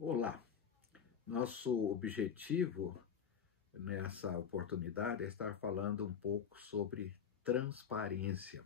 Olá, nosso objetivo nessa oportunidade é estar falando um pouco sobre transparência.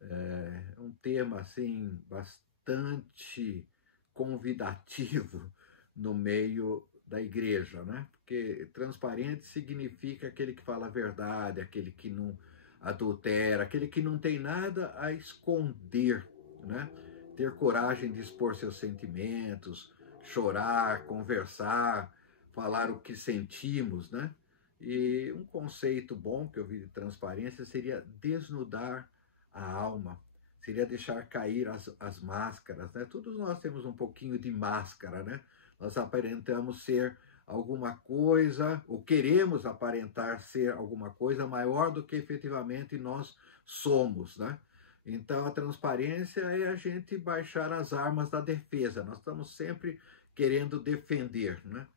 É um tema assim bastante convidativo no meio da igreja, né? Porque transparente significa aquele que fala a verdade, aquele que não adultera, aquele que não tem nada a esconder, né? Ter coragem de expor seus sentimentos, chorar, conversar, falar o que sentimos, né? E um conceito bom que eu vi de transparência seria desnudar a alma, seria deixar cair as máscaras, né? Todos nós temos um pouquinho de máscara, né? Nós aparentamos ser alguma coisa, ou queremos aparentar ser alguma coisa maior do que efetivamente nós somos, né? Então a transparência é a gente baixar as armas da defesa. Nós estamos sempre querendo defender, né?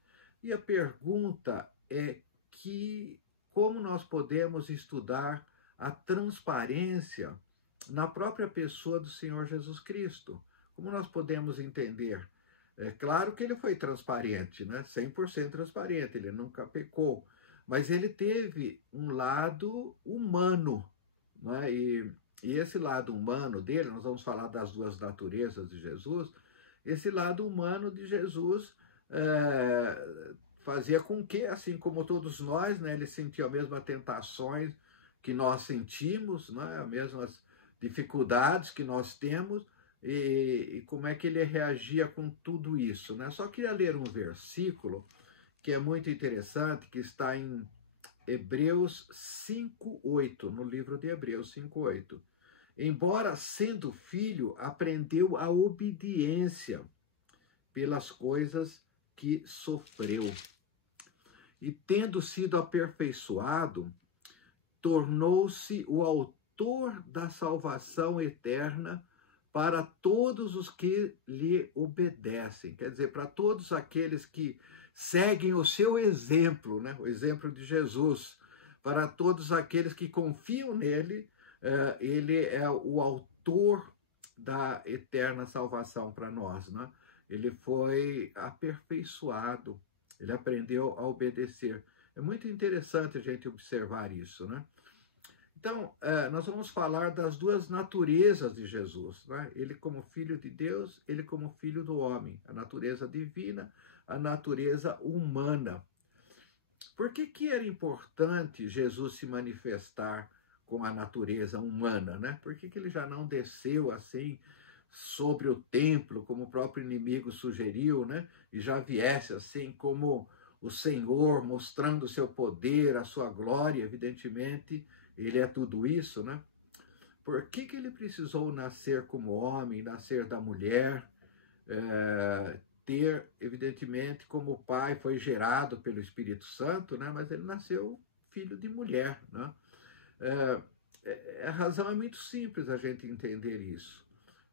E a pergunta é que como nós podemos estudar a transparência na própria pessoa do Senhor Jesus Cristo? Como nós podemos entender? É claro que ele foi transparente, né? 100% transparente, ele nunca pecou, mas ele teve um lado humano, né? E esse lado humano dele, nós vamos falar das duas naturezas de Jesus, esse lado humano de Jesus fazia com que, assim como todos nós, né, ele sentia as mesmas tentações que nós sentimos, né, as mesmas dificuldades que nós temos, e como é que ele reagia com tudo isso, né? Só queria ler um versículo que é muito interessante, que está em Hebreus 5:8, no livro de Hebreus 5:8. Embora sendo filho, aprendeu a obediência pelas coisas que sofreu. E tendo sido aperfeiçoado, tornou-se o autor da salvação eterna para todos os que lhe obedecem. Quer dizer, para todos aqueles que seguem o seu exemplo, né? O exemplo de Jesus. Para todos aqueles que confiam nele, ele é o autor da eterna salvação para nós, né? Ele foi aperfeiçoado, ele aprendeu a obedecer. É muito interessante a gente observar isso, né? Então, nós vamos falar das duas naturezas de Jesus, né? Ele como filho de Deus, ele como filho do homem, a natureza divina, a natureza humana. Por que era importante Jesus se manifestar com a natureza humana, né? Por que ele já não desceu assim sobre o templo, como o próprio inimigo sugeriu, né? E já viesse assim como o Senhor mostrando o seu poder, a sua glória, evidentemente, ele é tudo isso, né? Por que ele precisou nascer como homem, nascer da mulher, ter, evidentemente, como o pai foi gerado pelo Espírito Santo, né? Mas ele nasceu filho de mulher, né? A razão é muito simples a gente entender isso,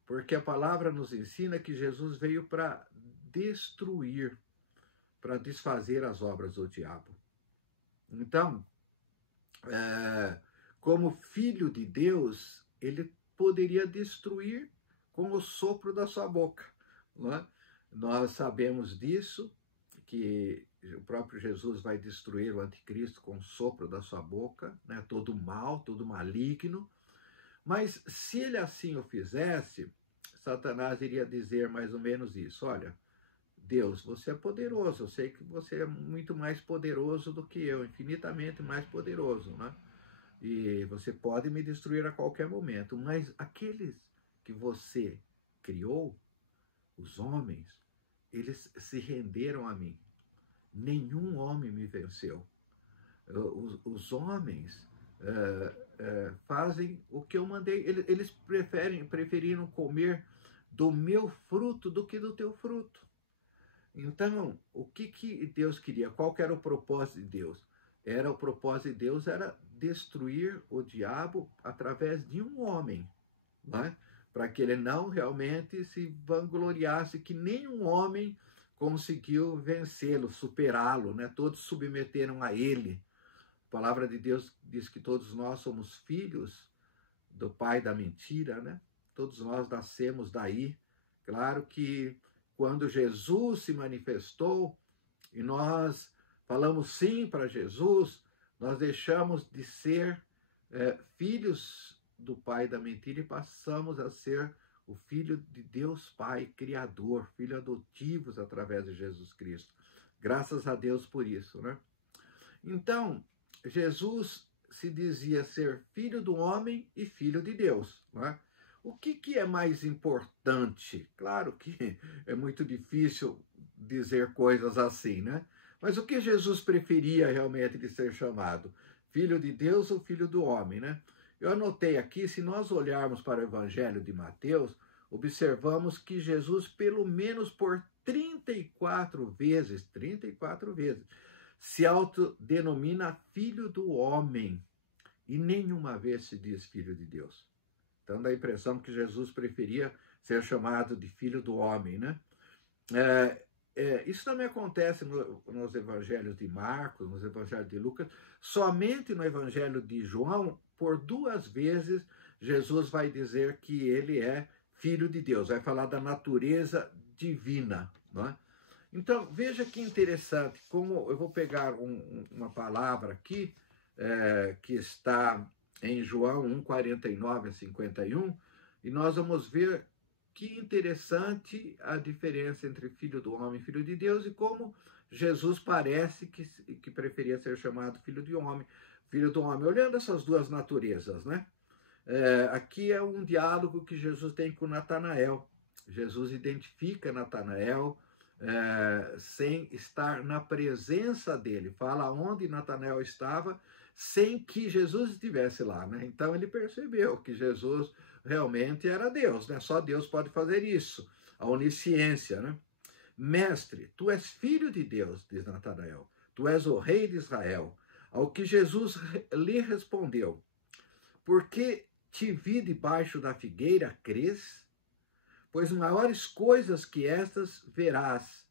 porque a palavra nos ensina que Jesus veio para destruir, para desfazer as obras do diabo. Então, como filho de Deus, ele poderia destruir com o sopro da sua boca. Não é? Nós sabemos disso, que o próprio Jesus vai destruir o anticristo com o sopro da sua boca, né? Todo mal, todo maligno. Mas se ele assim o fizesse, Satanás iria dizer mais ou menos isso: olha, Deus, você é poderoso, eu sei que você é muito mais poderoso do que eu, infinitamente mais poderoso, né? E você pode me destruir a qualquer momento, mas aqueles que você criou, os homens, eles se renderam a mim. Nenhum homem me venceu. Os homens fazem o que eu mandei. Eles preferiram comer do meu fruto do que do teu fruto. Então, o que Deus queria? Qual que era o propósito de Deus? O propósito de Deus era destruir o diabo através de um homem, né? Para que ele não realmente se vangloriasse, que nenhum homem conseguiu vencê-lo, superá-lo, né? Todos submeteram a ele. A palavra de Deus diz que todos nós somos filhos do pai da mentira, né? Todos nós nascemos daí. Claro que quando Jesus se manifestou e nós falamos sim para Jesus, nós deixamos de ser filhos do pai da mentira e passamos a ser o Filho de Deus Pai, Criador, filho adotivos através de Jesus Cristo. Graças a Deus por isso, né? Então, Jesus se dizia ser filho do homem e filho de Deus, né? O que é mais importante? Claro que é muito difícil dizer coisas assim, né? Mas o que Jesus preferia realmente de ser chamado? Filho de Deus ou filho do homem, né? Eu anotei aqui, se nós olharmos para o Evangelho de Mateus, observamos que Jesus, pelo menos por 34 vezes, se autodenomina filho do homem e nenhuma vez se diz filho de Deus. Então dá a impressão que Jesus preferia ser chamado de filho do homem, né? Isso também acontece nos evangelhos de Marcos, nos evangelhos de Lucas. Somente no evangelho de João, por 2 vezes, Jesus vai dizer que ele é filho de Deus, vai falar da natureza divina, não é? Então, veja que interessante, como eu vou pegar uma palavra aqui, que está em João 1, 49 a 51, e nós vamos ver que interessante a diferença entre filho do homem e filho de Deus, e como Jesus parece que preferia ser chamado filho do homem. Olhando essas duas naturezas, né? Aqui é um diálogo que Jesus tem com Natanael. Jesus identifica Natanael sem estar na presença dele. Fala onde Natanael estava sem que Jesus estivesse lá, né? Então ele percebeu que Jesus realmente era Deus, né? Só Deus pode fazer isso, a onisciência, né? Mestre, tu és filho de Deus, diz Natanael, tu és o rei de Israel. Ao que Jesus lhe respondeu, porque te vi debaixo da figueira, crês? Pois maiores coisas que estas verás.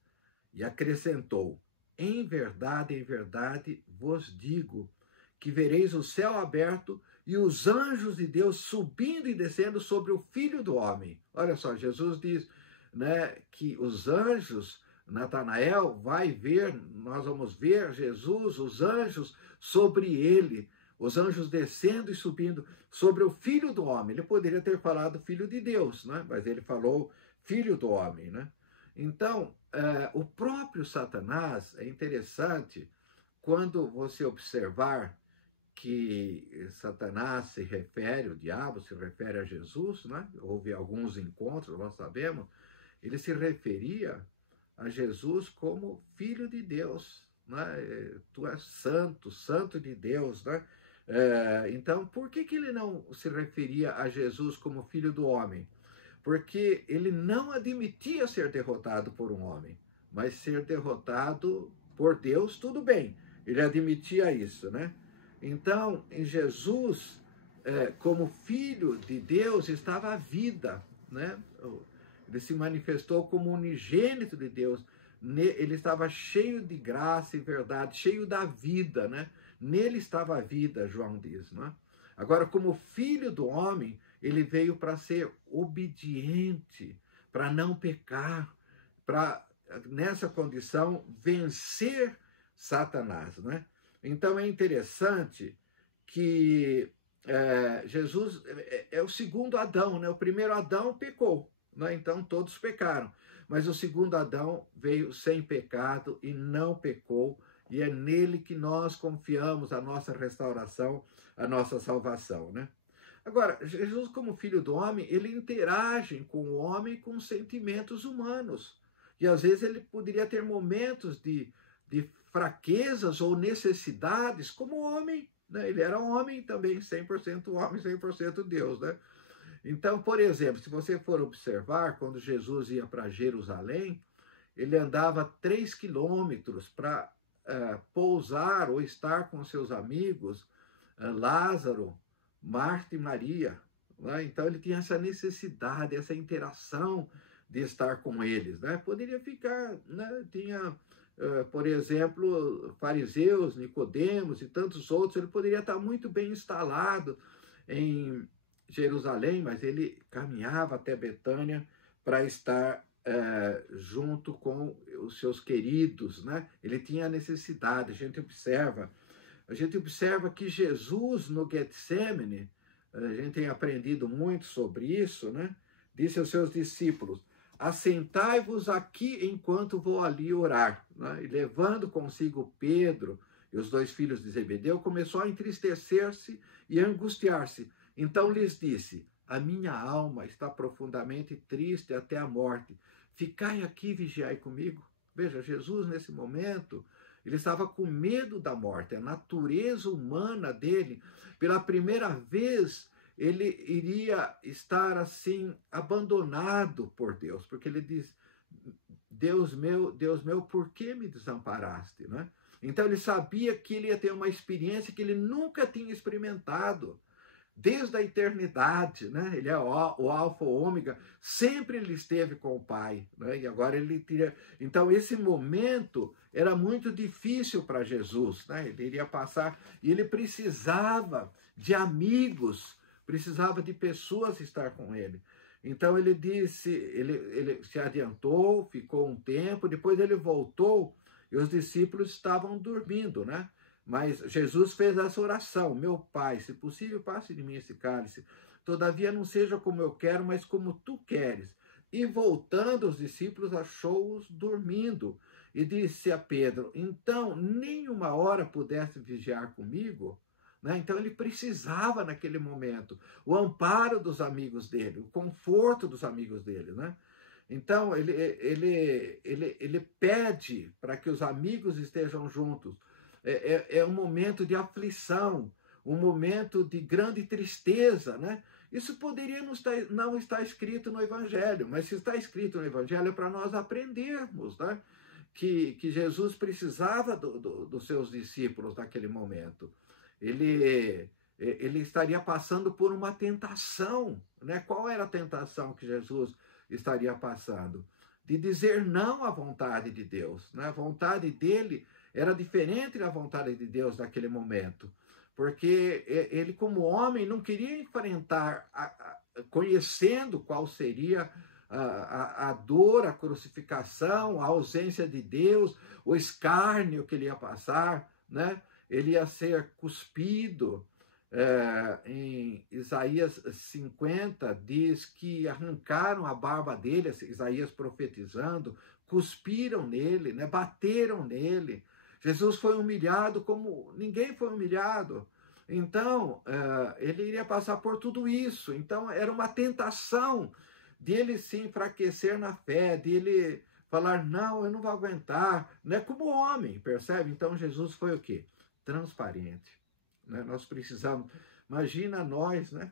E acrescentou, em verdade vos digo, que vereis o céu aberto e os anjos de Deus subindo e descendo sobre o Filho do Homem. Olha só, Jesus diz, né, que os anjos, Natanael vai ver, nós vamos ver Jesus, os anjos sobre ele, os anjos descendo e subindo sobre o Filho do Homem. Ele poderia ter falado Filho de Deus, né? Mas ele falou Filho do Homem, né? Então, o próprio Satanás, é interessante, quando você observar que Satanás se refere, o diabo se refere a Jesus, né? Houve alguns encontros, nós sabemos, ele se referia a Jesus como Filho de Deus, né? Tu és santo, santo de Deus, né? Então, por que ele não se referia a Jesus como Filho do Homem? Porque ele não admitia ser derrotado por um homem, mas ser derrotado por Deus, tudo bem, ele admitia isso, né? Então, em Jesus, como Filho de Deus, estava a vida, né? Ele se manifestou como unigênito de Deus, ele estava cheio de graça e verdade, cheio da vida, né? Nele estava a vida, João diz, né? Agora, como Filho do Homem, ele veio para ser obediente, para não pecar, para, nessa condição, vencer Satanás, né? Então, é interessante que Jesus é o segundo Adão, né? O primeiro Adão pecou, né? Então todos pecaram. Mas o segundo Adão veio sem pecado e não pecou, e é nele que nós confiamos a nossa restauração, a nossa salvação, né? Agora, Jesus, como Filho do Homem, ele interage com o homem com sentimentos humanos. E às vezes ele poderia ter momentos de fraquezas ou necessidades como homem, né? Ele era um homem também, 100% homem, 100% Deus, né? Então, por exemplo, se você for observar, quando Jesus ia para Jerusalém, ele andava 3 quilômetros para pousar ou estar com seus amigos, Lázaro, Marta e Maria, né? Então ele tinha essa necessidade, essa interação de estar com eles, né? Poderia ficar, né? Tinha, por exemplo, fariseus, Nicodemos e tantos outros, ele poderia estar muito bem instalado em Jerusalém, mas ele caminhava até Betânia para estar junto com os seus queridos, né? Ele tinha necessidade. A gente observa que Jesus no Getsemane, a gente tem aprendido muito sobre isso, né? Disse aos seus discípulos: assentai-vos aqui enquanto vou ali orar, né? E levando consigo Pedro e os 2 filhos de Zebedeu, começou a entristecer-se e a angustiar-se. Então lhes disse: a minha alma está profundamente triste até a morte. Ficai aqui e vigiai comigo. Veja, Jesus nesse momento, ele estava com medo da morte. A natureza humana dele, pela primeira vez, ele iria estar assim, abandonado por Deus. Porque ele diz: Deus meu, por que me desamparaste? Né? Então ele sabia que ele ia ter uma experiência que ele nunca tinha experimentado. Desde a eternidade, né? Ele é o alfa, o ômega, sempre ele esteve com o Pai, né? E agora ele teria... Então esse momento era muito difícil para Jesus, né? Ele iria passar, e ele precisava de amigos, precisava de pessoas estar com ele. Então ele disse, ele se adiantou, ficou um tempo, depois ele voltou, e os discípulos estavam dormindo, né? Mas Jesus fez essa oração: meu Pai, se possível, passe de mim esse cálice. Todavia não seja como eu quero, mas como tu queres. E voltando, os discípulos achou-os dormindo. E disse a Pedro: então, nem uma hora pudesse vigiar comigo? Né? Então ele precisava naquele momento o amparo dos amigos dele, o conforto dos amigos dele, né? Então ele pede para que os amigos estejam juntos. É um momento de aflição, um momento de grande tristeza, né? Isso poderia não estar escrito no Evangelho, mas se está escrito no Evangelho é para nós aprendermos, né? Que Jesus precisava dos seus discípulos naquele momento. Ele estaria passando por uma tentação, né? Qual era a tentação que Jesus estaria passando? De dizer não à vontade de Deus, né? A vontade dele era diferente da vontade de Deus naquele momento, porque ele, como homem, não queria enfrentar, conhecendo qual seria a dor, a crucificação, a ausência de Deus, o escárnio que ele ia passar, né? Ele ia ser cuspido. Em Isaías 50 diz que arrancaram a barba dele, Isaías profetizando, cuspiram nele, né? Bateram nele. Jesus foi humilhado como ninguém foi humilhado. Então, ele iria passar por tudo isso. Então, era uma tentação de ele se enfraquecer na fé, de ele falar: não, eu não vou aguentar, né? Como homem, percebe? Então, Jesus foi o quê? Transparente. Né? Nós precisamos... Imagina nós, né?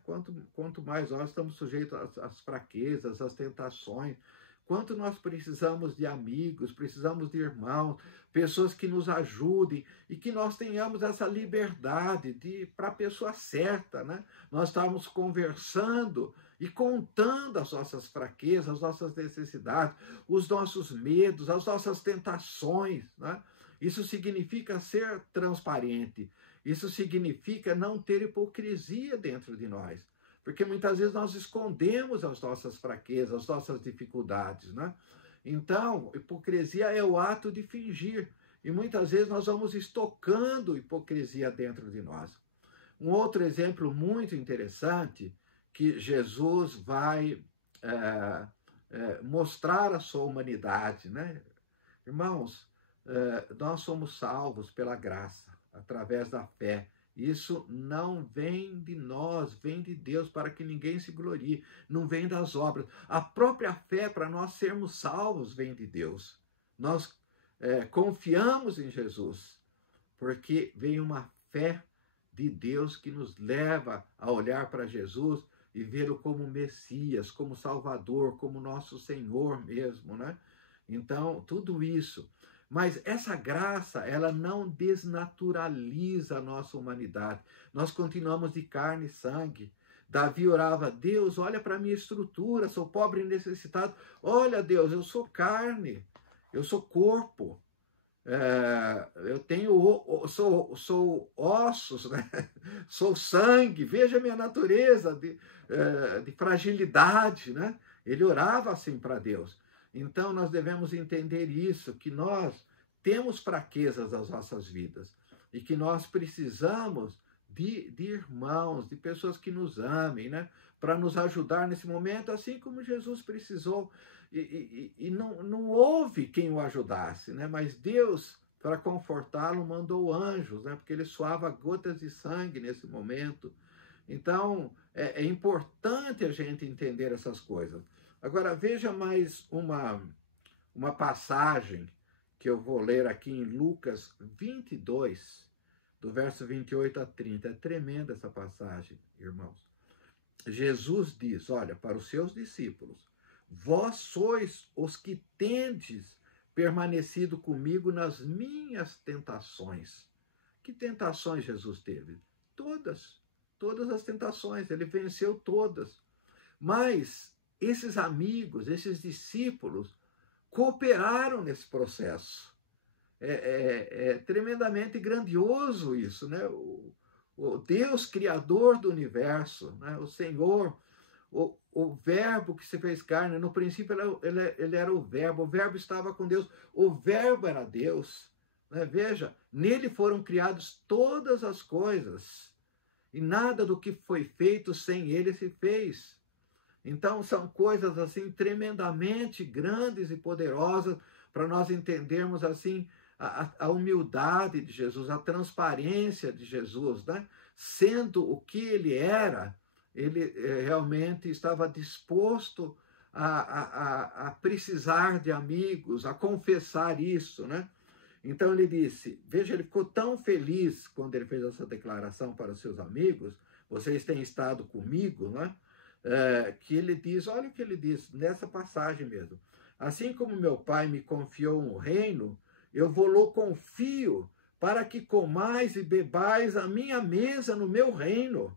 Quanto mais nós estamos sujeitos às fraquezas, às tentações, quanto nós precisamos de amigos, precisamos de irmãos, pessoas que nos ajudem e que nós tenhamos essa liberdade de, para a pessoa certa, né? Nós estamos conversando e contando as nossas fraquezas, as nossas necessidades, os nossos medos, as nossas tentações, né? Isso significa ser transparente. Isso significa não ter hipocrisia dentro de nós. Porque muitas vezes nós escondemos as nossas fraquezas, as nossas dificuldades, né? Então, hipocrisia é o ato de fingir. E muitas vezes nós vamos estocando hipocrisia dentro de nós. Um outro exemplo muito interessante, que Jesus vai mostrar a sua humanidade, né? Irmãos, nós somos salvos pela graça, através da fé. Isso não vem de nós, vem de Deus, para que ninguém se glorie. Não vem das obras. A própria fé, para nós sermos salvos, vem de Deus. Nós confiamos em Jesus, porque vem uma fé de Deus que nos leva a olhar para Jesus e vê-lo como Messias, como Salvador, como nosso Senhor mesmo, né? Então, tudo isso. Mas essa graça, ela não desnaturaliza a nossa humanidade. Nós continuamos de carne e sangue. Davi orava: Deus, olha para a minha estrutura, sou pobre e necessitado. Olha, Deus, eu sou carne, eu sou corpo, eu tenho, sou ossos, né? Sou sangue, veja a minha natureza de fragilidade, né? Ele orava assim para Deus. Então nós devemos entender isso, que nós temos fraquezas nas nossas vidas e que nós precisamos de irmãos, de pessoas que nos amem, né? Para nos ajudar nesse momento, assim como Jesus precisou. E não houve quem o ajudasse, né? Mas Deus, para confortá-lo, mandou anjos, né? Porque ele suava gotas de sangue nesse momento. Então, é importante a gente entender essas coisas. Agora, veja mais uma passagem que eu vou ler aqui em Lucas 22, do verso 28 a 30. É tremenda essa passagem, irmãos. Jesus diz, olha, para os seus discípulos, vós sois os que tendes permanecido comigo nas minhas tentações. Que tentações Jesus teve? Todas as tentações, ele venceu todas. Mas esses amigos, esses discípulos, cooperaram nesse processo. É tremendamente grandioso isso, né? O Deus Criador do universo, né? O Senhor, o Verbo que se fez carne, no princípio ele era o Verbo estava com Deus, o Verbo era Deus. Né? Veja, nele foram criadas todas as coisas, e nada do que foi feito sem ele se fez. Então são coisas assim tremendamente grandes e poderosas para nós entendermos assim a humildade de Jesus, a transparência de Jesus, né? Sendo o que ele era, ele realmente estava disposto a precisar de amigos, a confessar isso, né? Então ele disse, veja, ele ficou tão feliz quando ele fez essa declaração para os seus amigos, vocês têm estado comigo, né? Que ele diz, olha o que ele diz nessa passagem mesmo, assim como meu pai me confiou um reino, eu vou-lo confio para que comais e bebais a minha mesa no meu reino,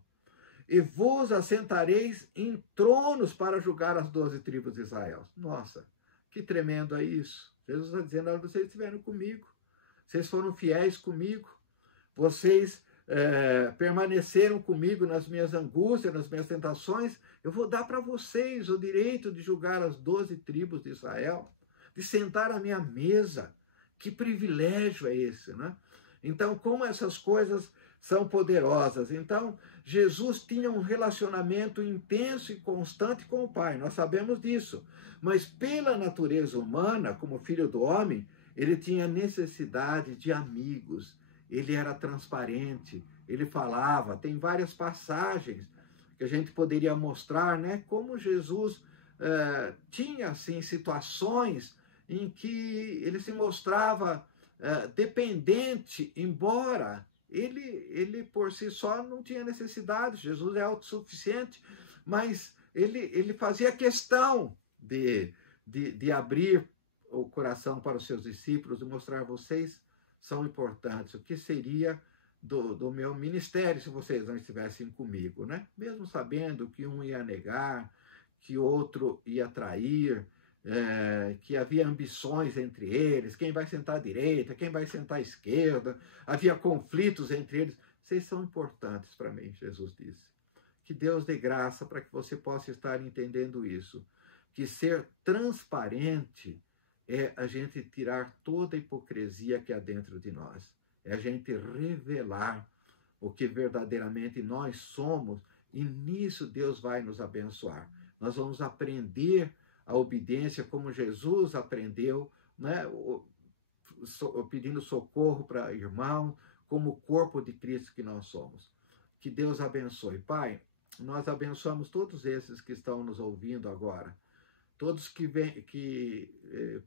e vos assentareis em tronos para julgar as 12 tribos de Israel. Nossa, que tremendo é isso. Jesus está dizendo, olha, vocês estiveram comigo, vocês foram fiéis comigo, vocês permaneceram comigo nas minhas angústias, nas minhas tentações, eu vou dar para vocês o direito de julgar as 12 tribos de Israel, de sentar à minha mesa. Que privilégio é esse, né? Então, como essas coisas são poderosas. Então, Jesus tinha um relacionamento intenso e constante com o Pai, nós sabemos disso. Mas pela natureza humana, como filho do homem, ele tinha necessidade de amigos. Ele era transparente, ele falava. Tem várias passagens que a gente poderia mostrar, né? Como Jesus tinha, assim, situações em que ele se mostrava dependente, embora ele por si só não tinha necessidade. Jesus é autossuficiente, mas ele fazia questão de abrir o coração para os seus discípulos e mostrar, vocês são importantes, o que seria do meu ministério se vocês não estivessem comigo, né? Mesmo sabendo que um ia negar, que outro ia trair, que havia ambições entre eles, quem vai sentar à direita, quem vai sentar à esquerda, havia conflitos entre eles. Vocês são importantes para mim, Jesus disse. Que Deus dê graça para que você possa estar entendendo isso, que ser transparente é a gente tirar toda a hipocrisia que há dentro de nós, é a gente revelar o que verdadeiramente nós somos, e nisso Deus vai nos abençoar. Nós vamos aprender a obediência como Jesus aprendeu, né? Pedindo socorro para irmão, como o corpo de Cristo que nós somos. Que Deus abençoe. Pai, nós abençoamos todos esses que estão nos ouvindo agora, todos que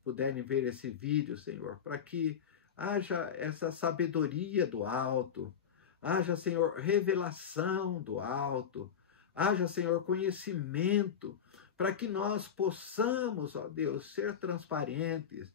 puderem ver esse vídeo, Senhor, para que haja essa sabedoria do alto, haja, Senhor, revelação do alto, haja, Senhor, conhecimento, para que nós possamos, ó Deus, ser transparentes,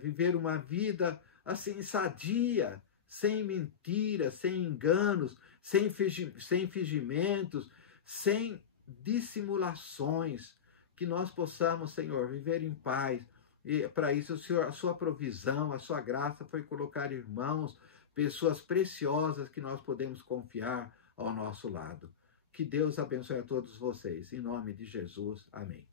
viver uma vida assim sadia, sem mentiras, sem enganos, sem fingimentos, sem dissimulações, que nós possamos, Senhor, viver em paz. E para isso, Senhor, a sua provisão, a sua graça foi colocar irmãos, pessoas preciosas que nós podemos confiar ao nosso lado. Que Deus abençoe a todos vocês. Em nome de Jesus. Amém.